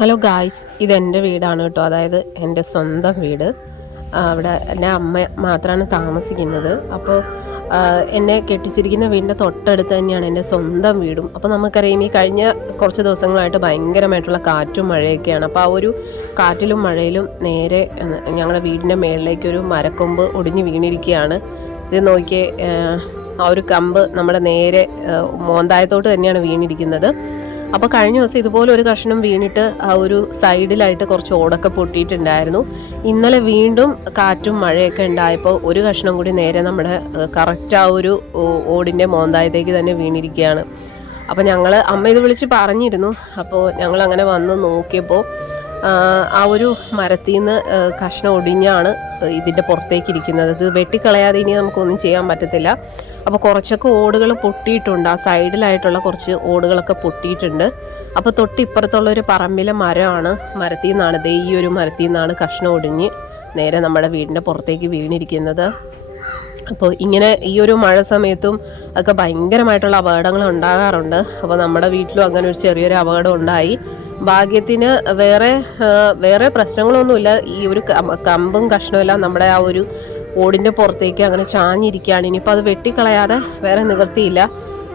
Hello guys, ഇതെൻ്റെ വീടാണ് കേട്ടോ. അതായത് എൻ്റെ സ്വന്തം വീട്. അവിടെ എൻ്റെ അമ്മ മാത്രമാണ് താമസിക്കുന്നത്. അപ്പോൾ എന്നെ കെട്ടിച്ചിരിക്കുന്ന വീടിൻ്റെ തൊട്ടടുത്ത് തന്നെയാണ് എൻ്റെ സ്വന്തം വീടും. അപ്പോൾ നമുക്കറിയാം, ഈ കഴിഞ്ഞ കുറച്ച് ദിവസങ്ങളായിട്ട് ഭയങ്കരമായിട്ടുള്ള കാറ്റും മഴയൊക്കെയാണ്. അപ്പോൾ ആ ഒരു കാറ്റിലും മഴയിലും നേരെ ഞങ്ങളുടെ വീടിൻ്റെ മേളിലേക്കൊരു മരക്കൊമ്പ് ഒടിഞ്ഞു വീണിരിക്കുകയാണ്. ഇത് നോക്കിയേ, ആ ഒരു കമ്പ് നമ്മുടെ നേരെ മോന്തായത്തോട്ട് തന്നെയാണ് വീണിരിക്കുന്നത്. അപ്പോൾ കഴിഞ്ഞ ദിവസം ഇതുപോലെ ഒരു കഷ്ണം വീണിട്ട് ആ ഒരു സൈഡിലായിട്ട് കുറച്ച് ഓടൊക്കെ പൊട്ടിയിട്ടുണ്ടായിരുന്നു. ഇന്നലെ വീണ്ടും കാറ്റും മഴയൊക്കെ ഉണ്ടായപ്പോൾ ഒരു കഷ്ണം കൂടി നേരെ നമ്മുടെ കറക്റ്റ് ആ ഒരു ഓടിൻ്റെ മോന്തായത്തേക്ക് തന്നെ വീണിരിക്കുകയാണ്. അപ്പോൾ അമ്മ ഇത് വിളിച്ച് പറഞ്ഞിരുന്നു. അപ്പോൾ ഞങ്ങൾ അങ്ങനെ വന്ന് നോക്കിയപ്പോൾ ആ ഒരു മരത്തിൽ നിന്ന് കഷ്ണം ഒടിഞ്ഞാണ് ഇതിൻ്റെ പുറത്തേക്ക് ഇരിക്കുന്നത്. ഇത് വെട്ടിക്കളയാതെ ഇനി നമുക്കൊന്നും ചെയ്യാൻ പറ്റത്തില്ല. അപ്പോൾ കുറച്ചൊക്കെ ഓടുകൾ പൊട്ടിയിട്ടുണ്ട്. ആ സൈഡിലായിട്ടുള്ള കുറച്ച് ഓടുകളൊക്കെ പൊട്ടിയിട്ടുണ്ട്. അപ്പോൾ തൊട്ടിപ്പുറത്തുള്ള ഒരു പറമ്പിലെ മരമാണ്. മരത്തിൽ നിന്നാണ് ഈ ഒരു മരത്തിൽ നിന്നാണ് കഷ്ണം ഒടിഞ്ഞ് നേരെ നമ്മുടെ വീടിൻ്റെ പുറത്തേക്ക് വീണിരിക്കുന്നത്. അപ്പോൾ ഇങ്ങനെ ഈ ഒരു മഴ സമയത്തും ഒക്കെ ഭയങ്കരമായിട്ടുള്ള അപകടങ്ങൾ ഉണ്ടാകാറുണ്ട്. അപ്പോൾ നമ്മുടെ വീട്ടിലും അങ്ങനെ ഒരു ചെറിയൊരു അപകടം ഉണ്ടായി. ഭാഗ്യത്തിന് വേറെ പ്രശ്നങ്ങളൊന്നുമില്ല. ഈ ഒരു കമ്പും കഷ്ണമെല്ലാം നമ്മുടെ ആ ഒരു ഓടിൻ്റെ പുറത്തേക്ക് അങ്ങനെ ചാഞ്ഞിരിക്കുകയാണ്. ഇനിയിപ്പോൾ അത് വെട്ടിക്കളയാതെ വേറെ നിവൃത്തിയില്ല.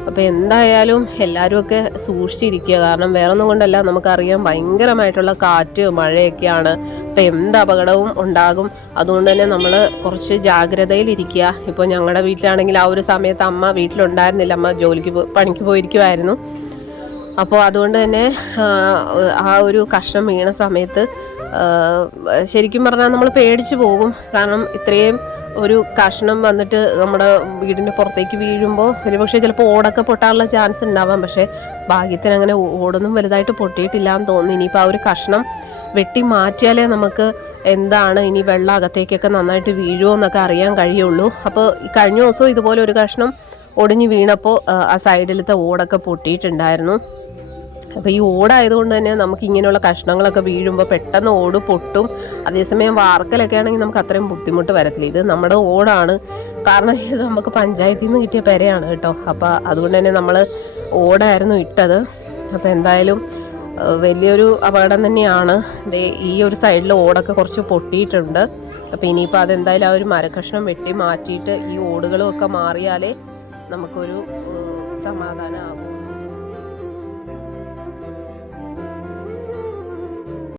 അപ്പോൾ എന്തായാലും എല്ലാവരും ഒക്കെ സൂക്ഷിച്ചിരിക്കുക. കാരണം വേറെ ഒന്നും കൊണ്ടല്ല, നമുക്കറിയാം ഭയങ്കരമായിട്ടുള്ള കാറ്റ് മഴയൊക്കെയാണ്. അപ്പോൾ എന്ത് അപകടവും ഉണ്ടാകും. അതുകൊണ്ട് തന്നെ നമ്മൾ കുറച്ച് ജാഗ്രതയിലിരിക്കുക. ഇപ്പോൾ ഞങ്ങളുടെ വീട്ടിലാണെങ്കിൽ ആ ഒരു സമയത്ത് അമ്മ വീട്ടിലുണ്ടായിരുന്നില്ല. അമ്മ പണിക്ക് പോയിരിക്കുമായിരുന്നു. അപ്പോൾ അതുകൊണ്ട് തന്നെ ആ ഒരു കഷ്ണം വീണ സമയത്ത് ശരിക്കും പറഞ്ഞാൽ നമ്മൾ പേടിച്ചു പോകും. കാരണം ഇത്രയും ഒരു കഷ്ണം വന്നിട്ട് നമ്മുടെ വീടിൻ്റെ പുറത്തേക്ക് വീഴുമ്പോൾ ഒരുപക്ഷെ ചിലപ്പോൾ ഓടൊക്കെ പൊട്ടാനുള്ള ചാൻസ് ഉണ്ടാവാം. പക്ഷേ ഭാഗ്യത്തിന് അങ്ങനെ ഓടൊന്നും വലുതായിട്ട് പൊട്ടിയിട്ടില്ല എന്ന് തോന്നുന്നു. ഇനിയിപ്പോൾ ആ ഒരു കഷ്ണം വെട്ടി മാറ്റിയാലേ നമുക്ക് എന്താണ് ഇനി വെള്ളം അകത്തേക്കൊക്കെ നന്നായിട്ട് വീഴുമോ എന്നൊക്കെ അറിയാൻ കഴിയുള്ളൂ. അപ്പോൾ കഴിഞ്ഞ ദിവസവും ഇതുപോലെ ഒരു കഷ്ണം ഒടിഞ്ഞ് വീണപ്പോൾ ആ സൈഡിലത്തെ ഓടൊക്കെ പൊട്ടിയിട്ടുണ്ടായിരുന്നു. അപ്പോൾ ഈ ഓടായതുകൊണ്ട് തന്നെ നമുക്ക് ഇങ്ങനെയുള്ള കഷ്ണങ്ങളൊക്കെ വീഴുമ്പോൾ പെട്ടെന്ന് ഓട് പൊട്ടും. അതേസമയം വാർക്കലൊക്കെ ആണെങ്കിൽ നമുക്ക് അത്രയും ബുദ്ധിമുട്ട് വരത്തില്ല. ഇത് നമ്മുടെ ഓടാണ്. കാരണം ഇത് നമുക്ക് പഞ്ചായത്തിൽ നിന്ന് കിട്ടിയ പെരയാണ് കേട്ടോ. അപ്പോൾ അതുകൊണ്ട് തന്നെ നമ്മൾ ഓടായിരുന്നു ഇട്ടത്. അപ്പോൾ എന്തായാലും വലിയൊരു അപകടം തന്നെയാണ്. ഈ ഒരു സൈഡിൽ ഓടൊക്കെ കുറച്ച് പൊട്ടിയിട്ടുണ്ട്. അപ്പോൾ ഇനിയിപ്പോൾ അതെന്തായാലും ആ ഒരു മരക്കഷ്ണം വെട്ടി മാറ്റിയിട്ട് ഈ ഓടുകളും ഒക്കെ മാറിയാലേ നമുക്കൊരു സമാധാനമാകും.